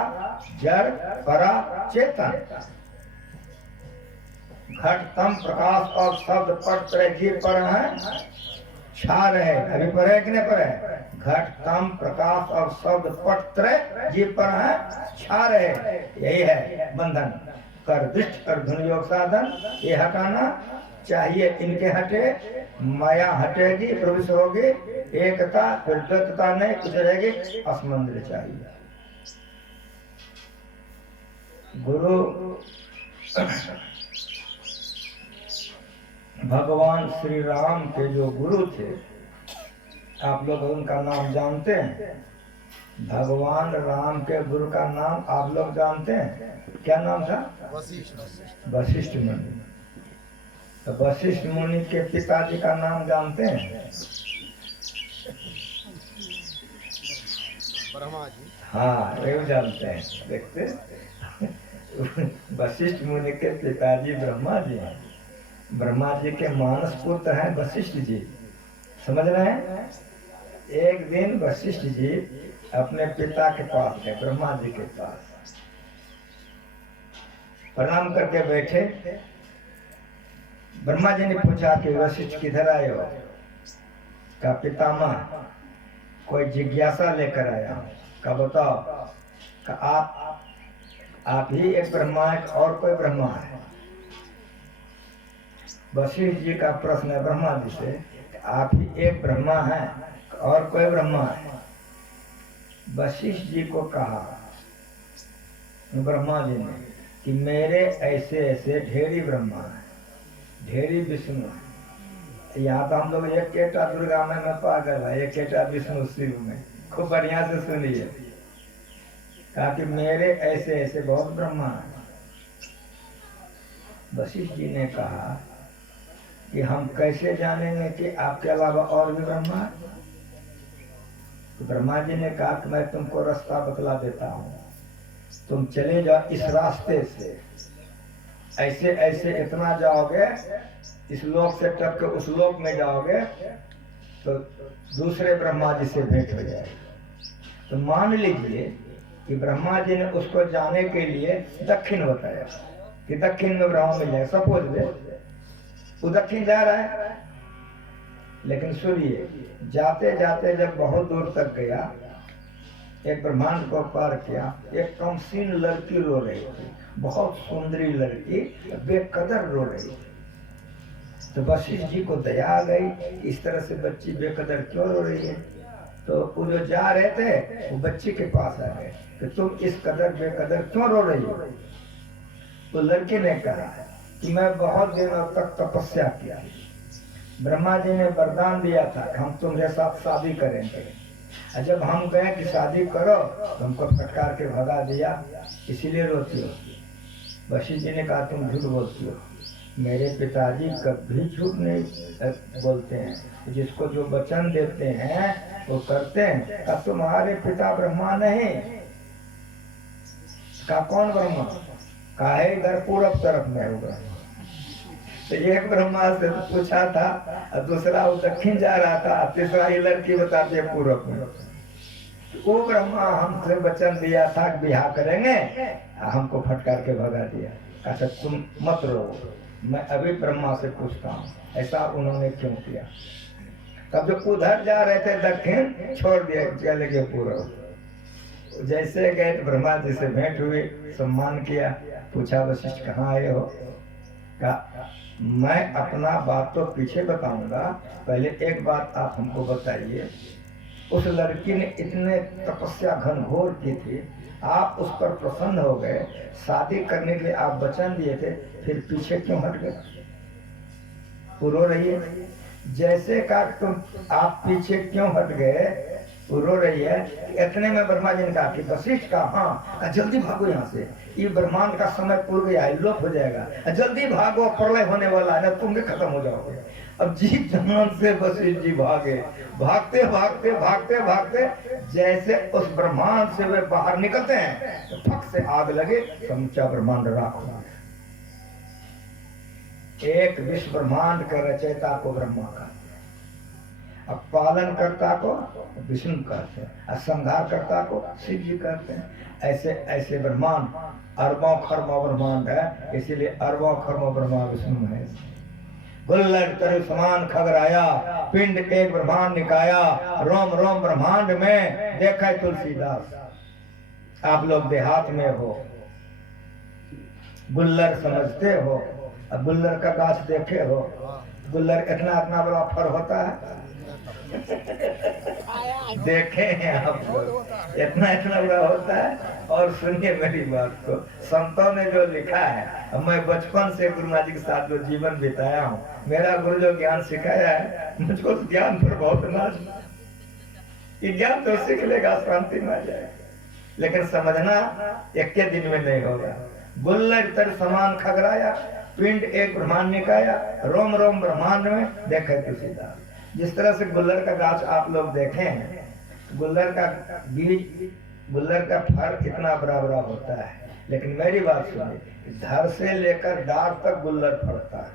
जड़, परा चेतन। घट तम प्रकाश और शब्द पट त्रय जीव पर है, छा रहे। अभी पढ़े कि नहीं पढ़े? घट तम प्रकाश और शब्द पट त्रय जीव पर है, छा रहे। यही है बंधन। कर दृष्ट और धुन योग साधन, ये हटाना चाहिए। इनके हटे माया हटेगी, प्रवेश होगी एकता, फिर द्वैतता नहीं कुछ रहेगी, असमंद्र चाहिए। गुरु भगवान श्री राम के जो गुरु थे, आप लोग उनका नाम जानते हैं? भगवान राम के गुरु का नाम आप लोग जानते हैं? क्या नाम था? वशिष्ठ मुनि। तो वशिष्ठ मुनि के पिताजी का नाम जानते हैं? ब्रह्मा जी। हाँ, ये जानते हैं। देखते वशिष्ठ मुनि के पिताजी ब्रह्मा जी हैं। ब्रह्मा जी के मानस पुत्र हैं वशिष्ठ जी। समझ रहे हैं? एक दिन वशिष्ठ जी अपने पिता के पास गए, ब्रह्मा जी के पास प्रणाम करके बैठे। ब्रह्मा जी ने पूछा कि वशिष्ठ किधर आए हो? का पितामह कोई जिज्ञासा लेकर आया। का बताओ? का आप ही एक ब्रह्मा है और कोई ब्रह्मा है? वशिष्ठ जी का प्रश्न है ब्रह्मा जी से, आप ही एक ब्रह्मा है और कोई ब्रह्मा है? वशिष्ठ जी को कहा ब्रह्मा जी ने कि मेरे ऐसे ऐसे ढेरी ब्रह्मा है, ढेरी विष्णु है। यहाँ तो हम लोग एक एटा दुर्गा में पागल है, एक एटा विष्णु शिव में। खूब बढ़िया से सुनिए। कहा कि मेरे ऐसे ऐसे बहुत ब्रह्मा है। वशिष्ठ जी ने कहा कि हम कैसे जानेंगे कि आपके अलावा और भी ब्रह्मा है? तो ब्रह्मा जी ने कहा कि मैं तुमको रास्ता बतला देता हूँ, तुम चले जाओ इस रास्ते से, ऐसे ऐसे इतना जाओगे, इस लोक से टप के उस लोक में जाओगे तो दूसरे ब्रह्मा जी से भेंट हो जाएगी। तो मान लीजिए कि ब्रह्मा जी ने उसको जाने के लिए दक्षिण बताया कि दक्षिण में ब्रह्मा मिल जाए। सपोज ले वो दक्षिण जा रहा है, लेकिन सुनिए, जाते जाते जब बहुत दूर तक गया, एक ब्रह्मांड को पार किया, एक कमसीन लड़की रो रही थी, बहुत सुंदरी लड़की बेकदर रो रही थी। तो वशिष्ठ जी को दया आ गई, इस तरह से बच्ची बेकदर क्यों रो रही है? तो वो जो जा रहे थे वो बच्ची के पास आ गए कि तुम इस कदर बेकदर क्यों रो रही हो? तो लड़की ने कहा कि मैं बहुत दिनों तक तपस्या किया, ब्रह्मा जी ने वरदान दिया था हम तुम्हारे साथ शादी करेंगे, और जब हम गए कि शादी करो तो हमको फटकार के भगा दिया, इसीलिए रोती हो। वशिष्ठ जी ने कहा तुम झूठ बोलती हो, मेरे पिताजी कभी झूठ नहीं बोलते हैं, जिसको जो वचन देते हैं वो करते हैं। का तुम्हारे पिता ब्रह्मा नहीं? का कौन ब्रह्मा? का है इधर पूरब तरफ में होगा। तो एक ब्रह्मा से पूछा था और दूसरा वो दक्षिण जा रहा था, तीसरा ही लड़की बताती है पूरब में। वो ब्रह्मा हमसे वचन दिया था कि ब्याह करेंगे, हमको फटकार के भगा दिया। अच्छा तुम मत रो, मैं अभी ब्रह्मा से पूछता हूँ ऐसा उन्होंने क्यों किया। तब जो उधर जा रहे थे दक्षिण छोड़ दिया, चले गए पूर्व। जैसे गए तो ब्रह्मा जी से भेंट हुई, सम्मान किया, पूछा वशिष्ठ कहाँ आए हो? कहा मैं अपना बात तो पीछे बताऊंगा, पहले एक बात आप हमको बताइए। उस लड़की ने इतने तपस्या घनघोर की थी, आप उस पर प्रसन्न हो गए, शादी करने के लिए आप वचन दिए थे, फिर पीछे क्यों हट गए? रो रही है। जैसे कहा तुम आप पीछे क्यों हट गए, रो रही है। इतने में ब्रह्मा जी ने कहा कि वशिष्ठ का हाँ जल्दी भागो यहाँ से, ये ब्रह्मांड का समय पूर्व गया है, लोप हो जाएगा, जल्दी भागो, प्रलय होने वाला है ना, तुम भी खत्म हो जाओगे। अब जी जान से वशिष्ठ जी भागे, भागते भागते भागते भागते जैसे उस ब्रह्मांड से वे बाहर निकलते हैं तो फट से आग लगे, समूचा ब्रह्मांड राख हो। एक विश्व ब्रह्मांड के रचयिता को ब्रह्मा का, अब पालन करता को विष्णु कहते हैं, और संहार करता को शिव जी कहते हैं। ऐसे ऐसे ब्रह्मांड अरबों खरबों ब्रह्मांड है, इसीलिए अरबों खरबों ब्रह्मा विष्णु है। गुल्लर तरु समान खगराया, पिंड एक ब्रह्मांड निकाया, रोम रोम ब्रह्मांड में देखा तुलसीदास। आप लोग देहात में हो, गुल्लर समझते हो, अब गुल्लर का गाछ देखे हो, गुल्लर इतना इतना बड़ा फर होता है देखे हैं आप लोग, इतना इतना बड़ा होता है। और सुनिए मेरी बात को, संतों ने जो लिखा है, मैं बचपन से गुरु महाराज के साथ जो जीवन बिताया हूँ, मेरा गुरु जो ज्ञान सिखाया है, मुझको उस ज्ञान पर बहुत नाज, ये ज्ञान तो सीख लेगा, शांति में आ जाएगा, लेकिन समझना एक के दिन में नहीं होगा। गुल्लर तर समान खगराया, पिंड एक ब्रह्मांड निकाया, रोम रोम ब्रह्मांड में देखे तुलसीदास। जिस तरह से गुल्लर का गाछ आप लोग देखे हैं, गुल्लर का बीज, गुल्लर का फल इतना बड़ा बड़ा होता है, लेकिन मेरी बात सुनिए, धर से लेकर डाल तक गुल्लर फलता है,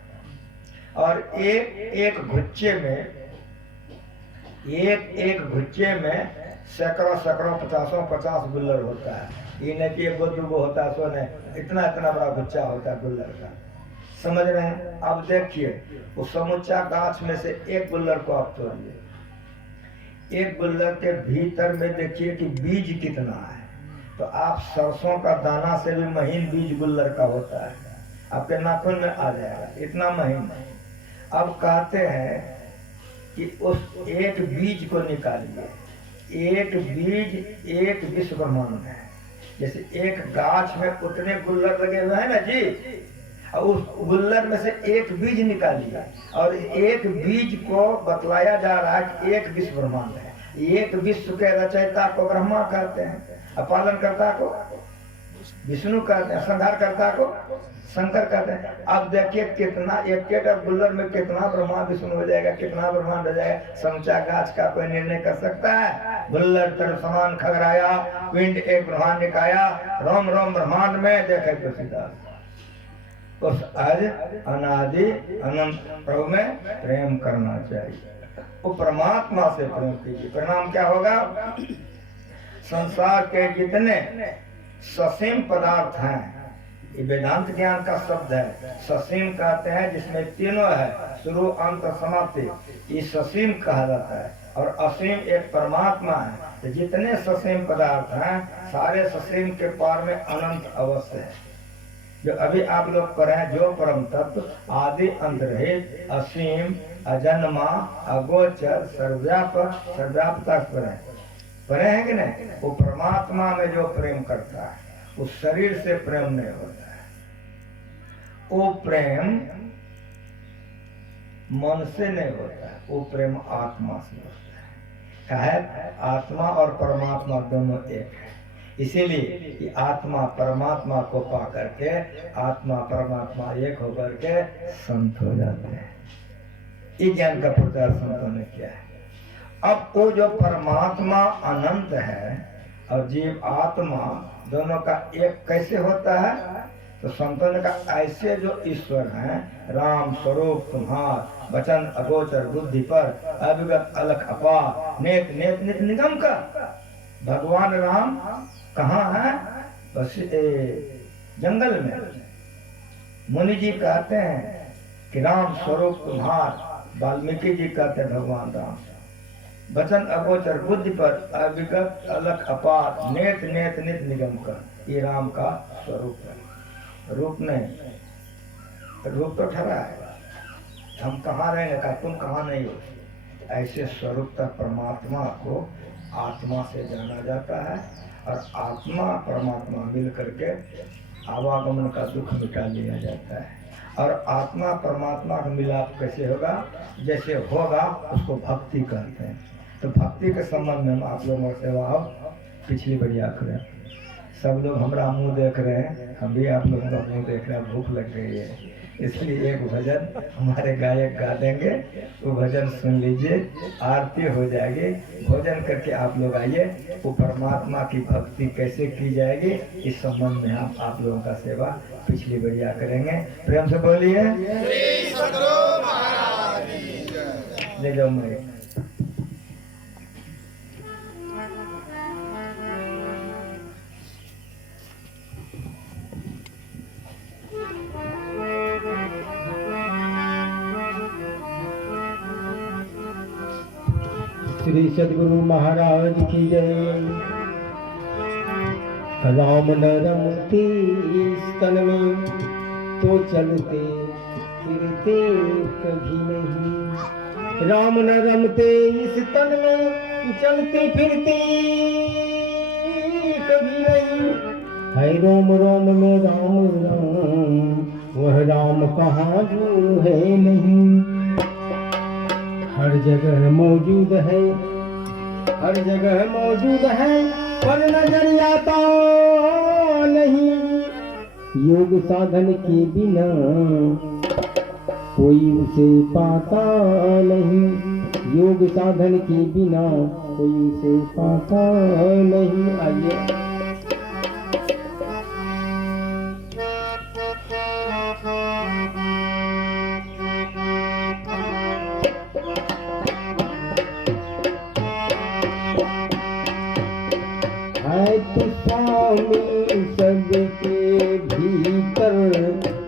और एक एक गुच्छे में सैकड़ों सैकड़ों पचासों 50 गुल्लर होता है। ये नहीं कि एक दो होता है, सो नहीं, इतना इतना बड़ा गुच्छा होता है गुल्लर का, समझ रहे हैं। अब देखिए उस समुच्चा गाछ में से एक गुल्लर को आप तोड़िए, एक गुल्लर के भीतर में देखिए कि बीज कितना है, तो आप सरसों का दाना से भी महीन बीज गुल्लर का होता है, आपके नाखून में आ जाएगा, इतना महीन। अब कहते हैं कि उस एक बीज को निकालिए, एक बीज एक विश्व ब्रह्मांड है। जैसे एक गाछ में उतने गुल्लर लगे हुए हैं ना जी, और उस गुल्लर में से एक बीज निकालिए, और एक बीज को बतलाया जा रहा है कि एक विश्व ब्रह्मांड है। एक विश्व के रचयिता को ब्रह्मा कहते हैं, और पालन करता को विष्णु कहते हैं, संहार करता को शंकर कहते हैं। अब देखिए कितना एक एक गुल्लर में कितना ब्रह्मा विष्णु हो जाएगा, कितना ब्रह्मांड हो जाएगा, समूचा गाछ का कोई निर्णय कर सकता है? गुल्लर तर समान खगराया, पिंड एक ब्रह्मांड निकाया, रोम रोम ब्रह्मांड में देखे तुलसीदास। उस आज अनादि अनंत प्रभु में प्रेम करना चाहिए, वो परमात्मा से प्रेम कीजिए। परिणाम क्या होगा? संसार के जितने ससीम पदार्थ हैं, ये वेदांत ज्ञान का शब्द है, ससीम कहते हैं जिसमें तीनों है, शुरू अंत समाप्ति, ये ससीम कहा जाता है। और असीम एक परमात्मा है, तो जितने ससीम पदार्थ हैं सारे ससीम के पार में अनंत अवश्य है। जो अभी आप लोग पढ़े हैं, जो परम तत्व आदि अंतरहित असीम अजन्मा अगोचर सर्वव्यापक सर्वव्यापता पढ़े हैं कि नहीं? वो परमात्मा में जो प्रेम करता है, उस शरीर से प्रेम नहीं होता है, वो प्रेम मन से नहीं होता है, वो प्रेम आत्मा से होता है। है आत्मा और परमात्मा दोनों एक है। इसीलिए कि आत्मा परमात्मा को पा करके आत्मा परमात्मा एक होकर के संत हो जाते हैं। ये ज्ञान का प्रचार संतों ने किया है। अब वो जो परमात्मा अनंत है और जीव आत्मा दोनों का एक कैसे होता है? तो संतों ने कहा ऐसे जो ईश्वर हैं, राम स्वरूप तुम्हार वचन अगोचर बुद्धि पर अविगत अलख अपार नेत नेत नित निगम का। भगवान राम कहाँ है? बस जंगल में। मुनि जी कहते हैं कि राम स्वरूप तुम्हार, वाल्मीकि जी कहते हैं भगवान राम वचन अगोचर बुद्धि पर अविगत अलख अपार नेत नेत नित निगम का। ये राम का स्वरूप है, रूप नहीं। रूप तो ठहरा है, हम कहाँ रहेंगे का तुम कहाँ नहीं हो। ऐसे स्वरूप तक परमात्मा को आत्मा से जाना जाता है और आत्मा परमात्मा मिल करके आवागमन का दुख मिटा लिया जाता है। और आत्मा परमात्मा का मिलाप कैसे होगा? जैसे होगा उसको भक्ति कहते हैं। तो भक्ति के संबंध में हम आप लोगों से पिछली बढ़िया करें। सब लोग हमारा मुंह देख रहे हैं, हम भी आप लोगों का मुंह देख रहे हैं, भूख लग गई है। इसलिए एक भजन हमारे गायक गा देंगे, वो भजन सुन लीजिए, आरती हो जाएगी। भोजन करके आप लोग आइए, वो परमात्मा की भक्ति कैसे की जाएगी इस संबंध में हम आप लोगों का सेवा पिछली बढ़िया करेंगे। प्रेम से बोलिए ले जाओ मैं। श्री सद्गुरु महाराज की जय। राम न रमते इस तन में तो चलते फिरते कभी नहीं। राम न रमते इस तन में तो चलते फिरते कभी नहीं। है रोम रोम में राम राम, वह राम कहाँ जो है नहीं। हर जगह मौजूद है, हर जगह मौजूद है, पर नजर आता नहीं। योग साधन के बिना कोई उसे पाता नहीं। योग साधन के बिना कोई उसे पाता नहीं। आइए सबके भीतर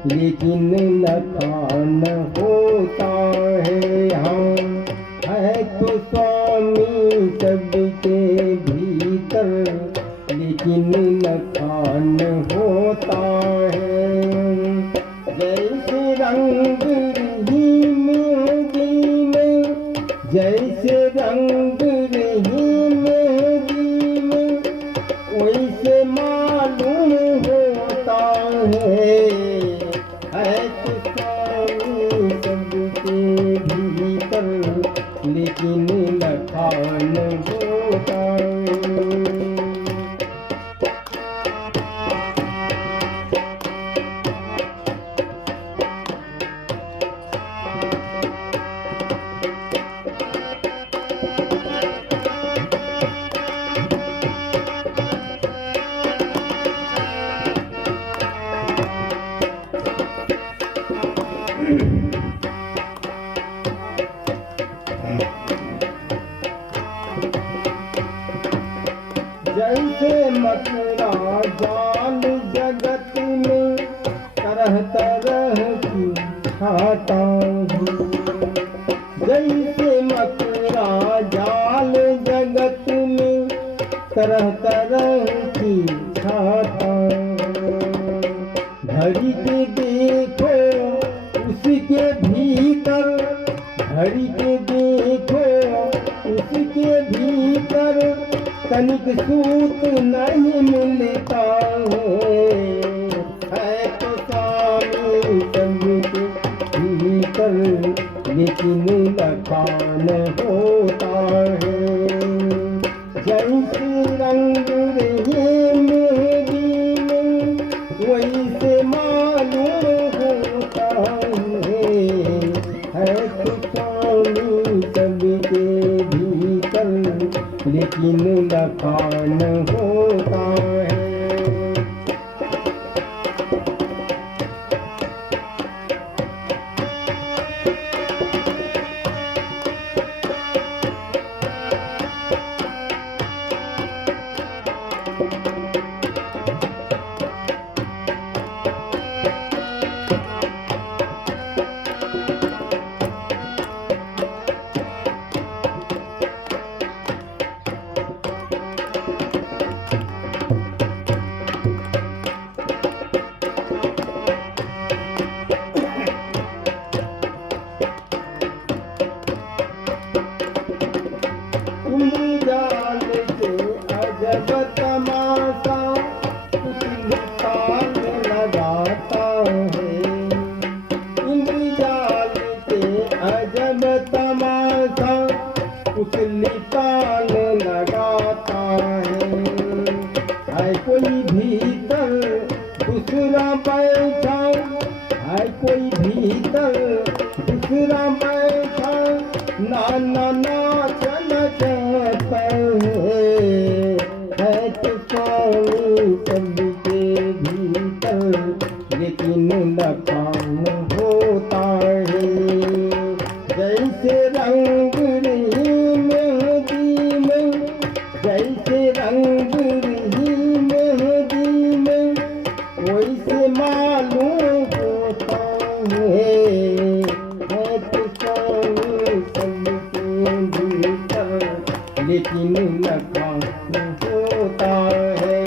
लेकिन लखान होता है। हम है तो स्वामी सबके भीतर लेकिन लखान होता है। जैसे रंग रही मेहंदी में, जैसे रंग रही मेहंदी में, वैसे मालूम होता है तो स्वामी सबके भीतर लेकिन लखान होता है। जैसे मकड़ा जाल जगत में तरह तरह की खाता हूँ। जैसे मकड़ा जाल जगत में तरह तरह की खाता हूँ। घड़ी के देखो उसके भीतर, घड़ी के देखो उसके भीतर तनिक सूत नहीं मिलता है तो स्वामी सबके भीतर लेकिन लखान होता है। लखान होता है। इंद्रजाल से अजब तमाशा उछल ताल लगाता है। इंद्रजाल से अजब तमाशा उछल ताल लगाता है कोई भीतर दूसरा बैठा है कोई भीतर दूसरा बैठा नाना नाच नचाता है तो स्वामी सबके भीतर लेकिन लखान होता है। जैसे रंग रही मेहंदी में जैसे रंग रही मेहंदी में वैसे मालूम होता है तो स्वामी सबके भीतर लेकिन लखान होता है।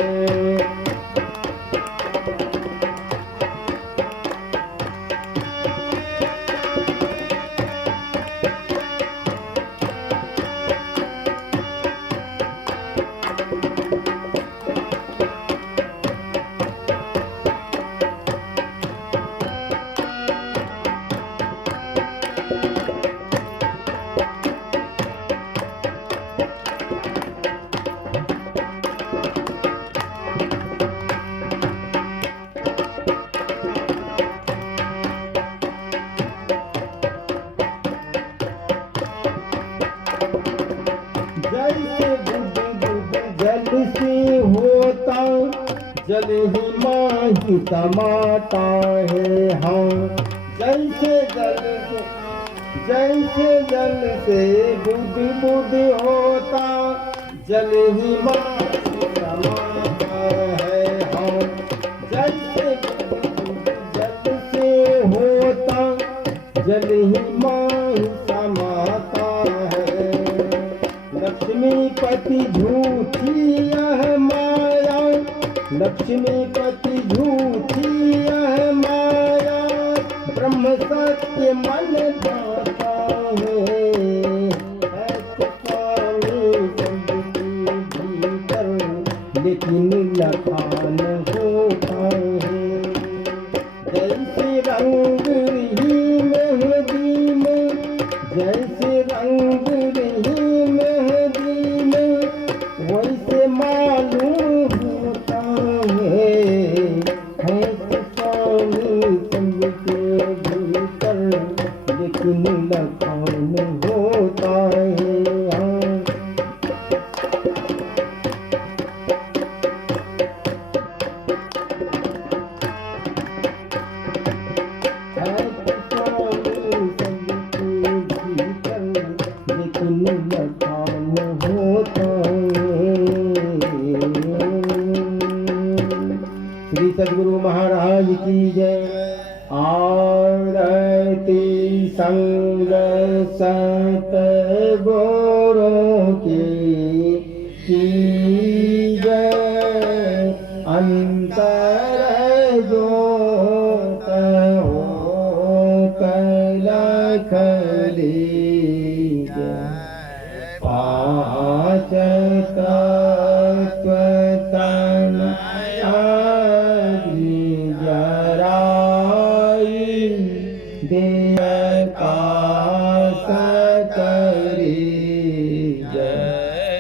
जैसे बुध बुध जल से होता जल ही माही समाता है। हाँ जैसे जल से बुध बुध होता जल ही माही समाता है। हाँ जैसे बुध जल से होता जल ही माही समाता है। लक्ष्मीपति झूठी यह माया लक्ष्मीपति झूठी यह माया ब्रह्म सत्य मन जाता है तो स्वामी सबके भीतर लेकिन लखान होता है। जैसे रंग रही मेहंदी में जैसे रंग रही मेहंदी में वैसे मालूम होता है तो स्वामी सबके भीतर लेकिन लखान होता है। श्री सद्गुरु महाराज की जय। आरती संग सत गुरु की जय। अंतर